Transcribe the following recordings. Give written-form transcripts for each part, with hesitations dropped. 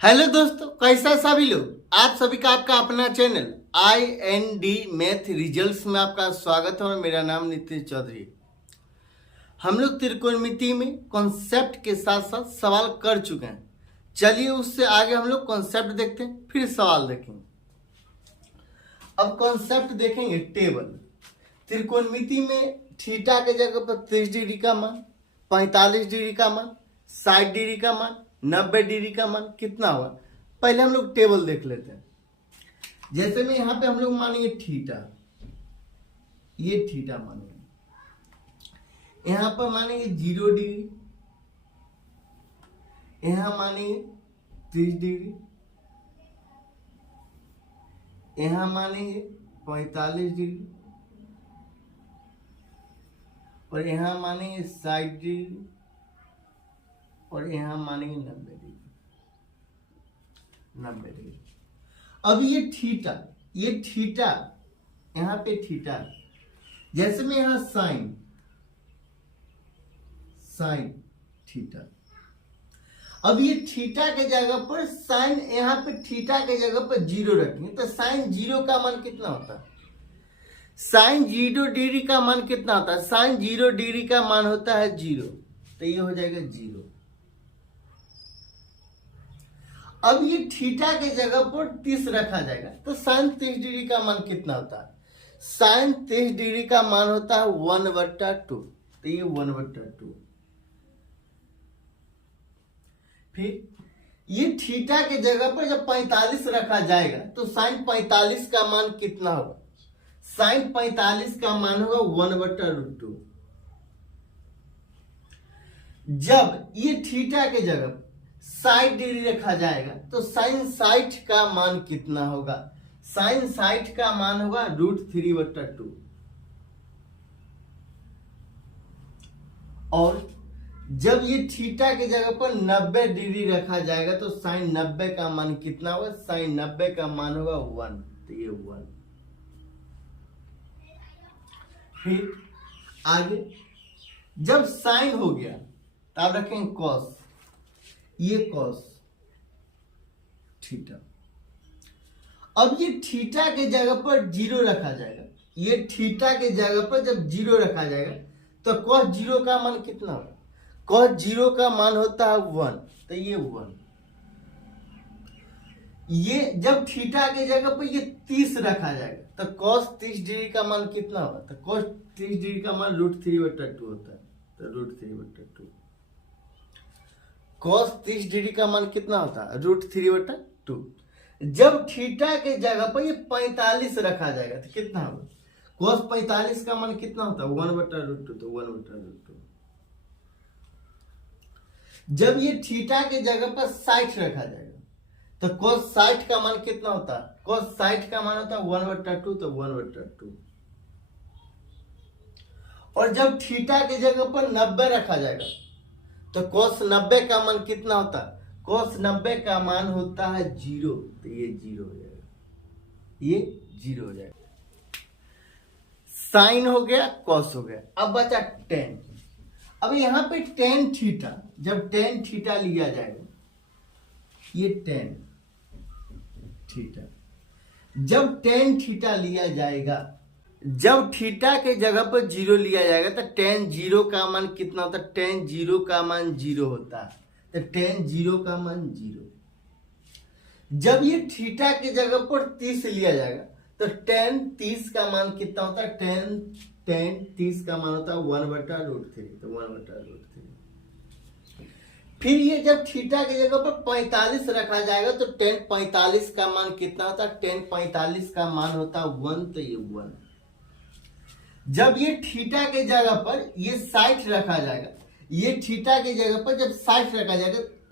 Hello दोस्तों, कैसा सभी लोग। आप सभी का आपका अपना चैनल IND मैथ रिजल्ट्स में आपका स्वागत है और मेरा नाम नितिन चौधरी। हम लोग त्रिकोणमिति में कॉन्सेप्ट के साथ साथ सवाल कर चुके हैं। चलिए उससे आगे हम लोग कॉन्सेप्ट देखते हैं, फिर सवाल देखेंगे। अब कॉन्सेप्ट देखेंगे। टेबल त्रिकोणमिति में थीटा के जगह पर 30 डिग्री का मान, 45 डिग्री का मान, 60 डिग्री का मान, 90 डिग्री का मान कितना हुआ। पहले हम लोग टेबल देख लेते हैं। जैसे में यहां पे हम लोग मानेंगे थीटा, ये थीटा मानेंगे। यहां पर मानेंगे 0 डिग्री, यहां मानेंगे 30 डिग्री, यहां मानेंगे 45 डिग्री और यहां मानेंगे 60 डिग्री और यहां मानेंगे 90 डिग्री। अब ये थीटा यहां पे थीटा, जैसे में यहां साइन थीटा। अब ये थीटा के जगह पर साइन, यहां पे थीटा के जगह पर 0 रखेंगे तो साइन 0 का मान कितना होता है। साइन 0 डिग्री का मान कितना होता है। साइन 0 डिग्री का मान होता है 0, तो ये हो जाएगा 0। अब ये थीटा के जगह पर 30 रखा जाएगा तो साइन 30 डिग्री का मान कितना होता है। साइन 30 डिग्री का मान होता है 1/2, तो ये 1/2। फिर ये थीटा के जगह पर जब 45 रखा जाएगा तो साइन 45 का मान कितना होगा। साइन 45 का मान होगा 1/2। जब ये थीटा के जगह 60 डिग्री रखा जाएगा तो साइन 60 का मान कितना होगा। साइन 60 का मान होगा √3/2। और जब ये थीटा की जगह पर 90 डिग्री रखा जाएगा तो साइन 90 का मान कितना होगा। साइन 90 का मान होगा 1, तो ये 1। फिर आगे जब साइन हो गया तो आप रखेंगे कॉस, ये कॉस थीटा। अब ये थीटा के जगह पर 0 रखा जाएगा। ये थीटा के जगह पर जब 0 रखा जाएगा तो कॉस 0 का मान कितना होगा। कॉस 0 का मान होता है 1, तो ये 1। ये जब थीटा के जगह पर ये 30 रखा जाएगा तो कॉस 30 डिग्री का मान कितना होगा। तो कॉस 30 डिग्री का मान √3/2 होता है, तो √3/2। कॉस 30 डिग्री का मान कितना होता है √3/2। जब थीटा के जगह पर ये 45 रखा जाएगा तो कितना होगा। कॉस 45 का मान कितना होता है 1/2, तो 1/2। जब ये थीटा के जगह पर 60 रखा जाएगा तो कॉस 60 का मान कितना होता है। कॉस 60 का मान होता है 1/2, तो 1/2। और जब थीटा के जगह पर 90 रखा जाएगा तो cos 90 का मान कितना होता है। cos 90 का मान होता है 0, तो ये 0 हो जाएगा, ये 0 हो जाएगा। साइन हो गया, cos हो गया। अब बचा tan। अब यहां पे tan थीटा, जब tan थीटा लिया जाएगा, ये tan थीटा, जब tan थीटा लिया जाएगा, जब थीटा के जगह पर 0 लिया जाएगा तो tan 0 का मान कितना होता है। tan 0 का मान 0 होता है, तो tan 0 का मान 0। जब ये थीटा के जगह पर 30 लिया जाएगा तो tan 30 का मान कितना होता है। tan 30 का मान होता है 1/√3, तो 1/√3। फिर ये जब थीटा की जगह पर 45 रखा जाएगा तो tan 45 का मान कितना होता है। tan 45 का मान होता है 1, तो ये 1। जब ये थीटा के जगह पर ये 60 रखा जाएगा, ये थीटा की जगह पर जब 60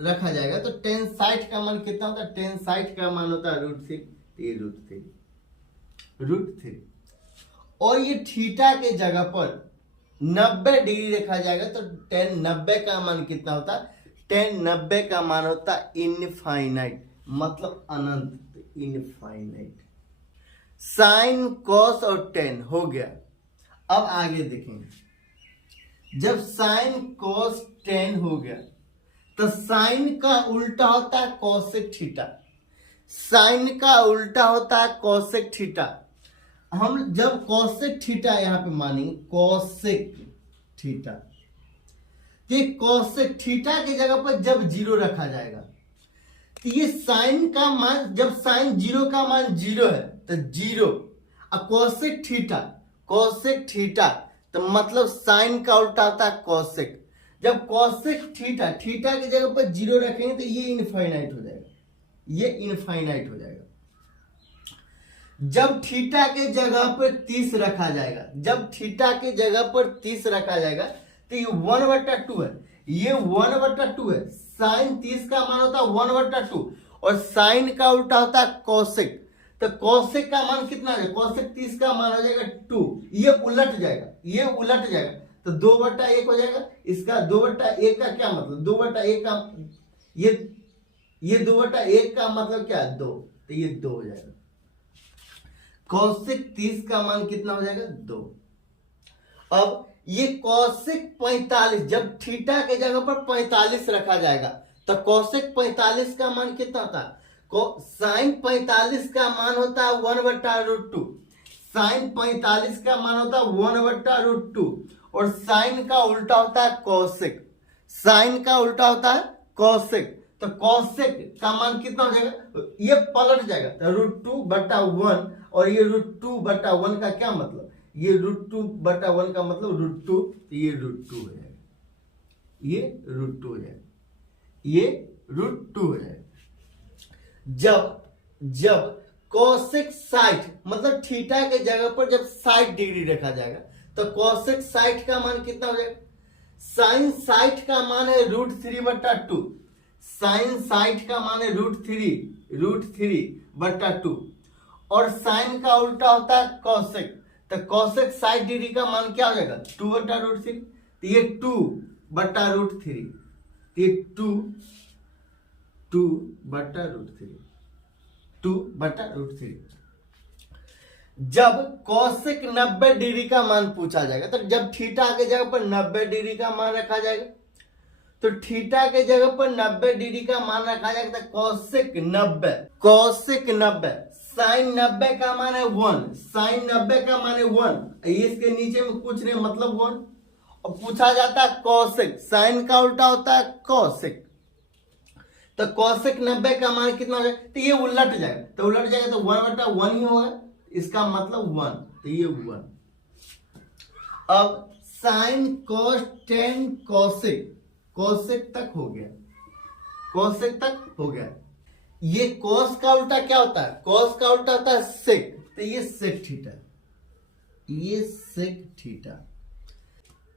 रखा जाएगा तो tan 60 का मान कितना होता है। tan 60 का मान होता है √3, ये √3। और ये थीटा के जगह पर 90 डिग्री रखा जाएगा तो tan 90 का मान कितना होता है। tan 90 का मान होता है इनफाइनाइट, मतलब अनंत, इनफाइनाइट। साइन, कॉस और tan हो गया। अब आगे देखेंगे। जब साइन, कॉस, tan हो गया तो साइन का उल्टा होता है कोसेक थीटा, साइन का उल्टा होता है कोसेक थीटा। हम जब कोसेक थीटा यहां पे मानेंगे, कोसेक थीटा, कि कोसेक थीटा की जगह पर जब जीरो रखा जाएगा तो ये साइन का मान, जब साइन जीरो का मान जीरो है तो जीरो, और कोसेक थीटा, कोसेक थीटा तो मतलब साइन का उल्टा होता है कोसेक। जब कोसेक थीटा, थीटा की जगह पर जीरो रखेंगे तो ये इनफाइनाइट हो जाएगा, ये इनफाइनाइट हो जाएगा। जब थीटा के जगह पर 30 रखा जाएगा, जब थीटा के जगह पर 30 रखा जाएगा तो ये 1/2 है, ये 1/2 है। साइन 30 का मान होता है 1/2 और साइन का उल्टा होता है कोसेक। तो कोसेक का मान कितना है, कोसेक 30 का मान हो जाएगा 2, ये उलट जाएगा, ये उलट जाएगा तो 2/1 हो जाएगा। इसका 2/1 का क्या मतलब, 2/1 का ये 2/1 का मतलब क्या है, 2, तो ये 2 हो जाएगा। कोसेक 30 का मान कितना हो जाएगा, 2। अब ये कोसेक 45, जब थीटा के जगह पर 45 रखा जाएगा तो कोसेक 45 का मान कितना होता है, साइन 45 का मान होता है 1/√2, साइन 45 का मान होता है 1/√2 और साइन का उल्टा होता है कोसेक, साइन का उल्टा होता है कोसेक। तो कोसेक का मान कितना हो जाएगा, ये पलट जाएगा तो √2/1 और ये √2/1 का क्या मतलब, ये √2/1 का मतलब √2, ये √2 हो जाएगा, ये √2 हो जाएगा, ये √2 हो जाएगा। जब कोसेक 60 मतलब थीटा के जगह पर जब 60 डिग्री रखा जाएगा तो कोसेक 60 का मान कितना हो जाएगा, साइन 60 का मान है √3/2, साइन 60 का मान है √3/2 और साइन का उल्टा होता है कोसेक। तो कोसेक 60 डिग्री का मान क्या हो जाएगा, 2/√3, तो ये 2/√3, ये 2/√3। जब कोसेक 90 डिग्री का मान पूछा जाएगा, तो जब थीटा के जगह पर 90 डिग्री का मान रखा जाएगा, तो थीटा के जगह पर 90 डिग्री का मान रखा जाएगा तो कोसेक 90, साइन 90 का मान है 1, साइन 90 का मान है 1, इसके नीचे में कुछ नहीं मतलब 1, और पूछा जाता है कोसेक, साइन का उल्टा होता है कोसेक। तो कोसेक 90 का मान कितना हो जाएगा, तो ये उलट जाएगा, तो 1/1 ही होगा, इसका मतलब 1, तो ये 1। अब sine cos ten cosec, cosec तक हो गया, कोसेक तक हो गया। ये कोस का उल्टा क्या होता है, कोस का उल्टा होता है सेक, तो ये सेक थीटा, ये सेक थीटा,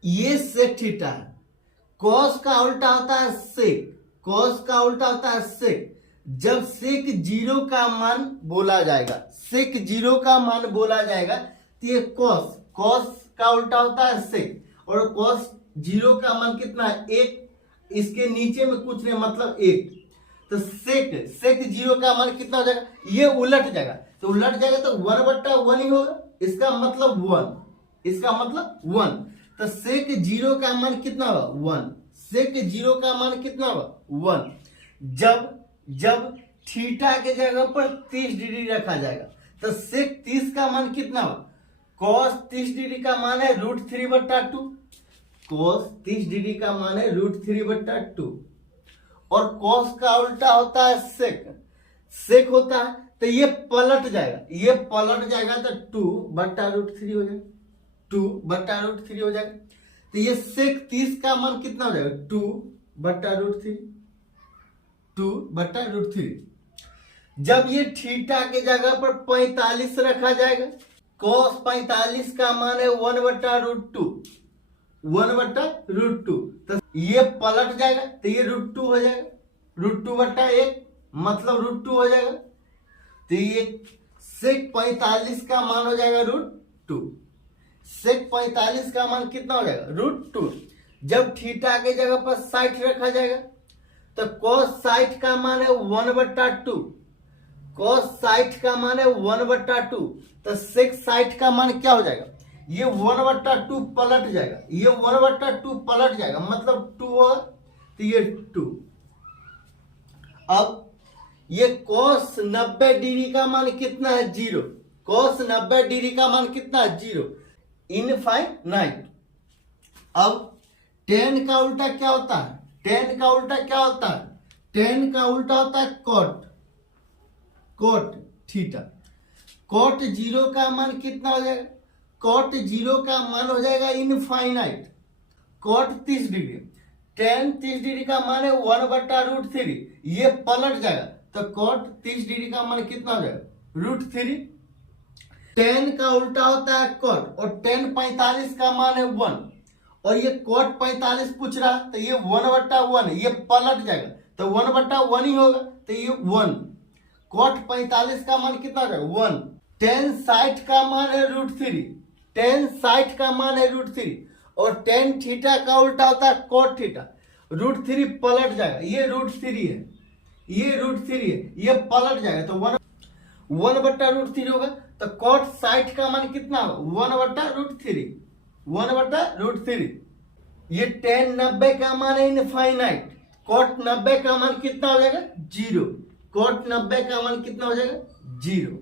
ये सेक थीटा है। कोस का उल्टा होता है सेक, कोस का उल्टा होता है सेक। जब सेक 0 का मान बोला जाएगा, सेक 0 का मान बोला जाएगा तो ये कोस, कोस का उल्टा होता है सेक, और कोस 0 का मान कितना है, 1, इसके नीचे में कुछ नहीं मतलब 1, तो सेक 0 का मान कितना हो जाएगा, ये उलट जाएगा, तो उलट जाएगा तो 1/1 ही होगा, इसका मतलब 1, इसका मतलब 1। तो सेक 0 का मान कितना होगा, 1, सेक 0 का मान कितना होगा, 1। जब थीटा के जगह पर 30 डिग्री रखा जाएगा तो सेक 30 का मान कितना होगा, कॉस 30 डिग्री का मान है √3/2, कॉस 30 डिग्री का मान है √3/2 और कॉस का उल्टा होता है सेक, सेक होता है तो ये पलट जाएगा, ये पलट जाएगा तो 2/√3 हो जाएगा, 2/√3 हो जाएगा। तो ये सेक 30 का मान कितना हो जाएगा, 2/√3, 2/√3। जब ये थीटा के जगह पर 45 रखा जाएगा, cos 45 का मान है 1/√2, 1/√2, तो ये पलट जाएगा तो ये √2 हो जाएगा, √2/1 मतलब √2 हो जाएगा। तो ये सेक 45 का मान हो जाएगा √2, सेक 45 का मान कितना हो जाएगा, √2। जब थीटा के जगह पर 60 रखा जाएगा तो cos 60 का मान है 1/2, cos 60 का मान है 1/2, तो sec 60 का मान क्या हो जाएगा, ये 1/2 पलट जाएगा, ये 1/2 पलट जाएगा मतलब 2 होगा, तो ये 2, अब ये cos 90 डिग्री का मान कितना है? 0। cos 90 डिग्री का मान कितना है? 0। इनफाइनाइट। अब tan का उल्टा क्या होता है? tan का उल्टा क्या होता है? tan का उल्टा होता है cot थीटा। cot 0 का मान कितना हो जाएगा? cot 0 का मान हो जाएगा infinite. cot 30 degree, tan 30 degree का मान है 1/√3, ये पलट जाएगा तो cot 30 डिग्री का मान कितना हो जाएगा? √3। tan का उल्टा होता है cot, और tan 45 का मान है 1, और ये cot 45 पूछ रहा है तो ये 1/1, ये पलट जाएगा तो 1/1 ही होगा तो ये 1। cot 45 का मान कितना हो जाएगा? 1। tan 60 का मान है √3, tan 60 का मान है √3, और tan थीटा का उल्टा होता है cot थीटा। √3 पलट जाएगा, ये √3 है, ये √3 है, ये पलट जाएगा तो 1/√3 होगा तो cot 60 का मान कितना होगा? 1/√3, 1/√3। ये tan 90 का मान है इनफाइनाइट, cot 90 का मान कितना हो जाएगा? 0। cot 90 का मान कितना हो जाएगा? 0।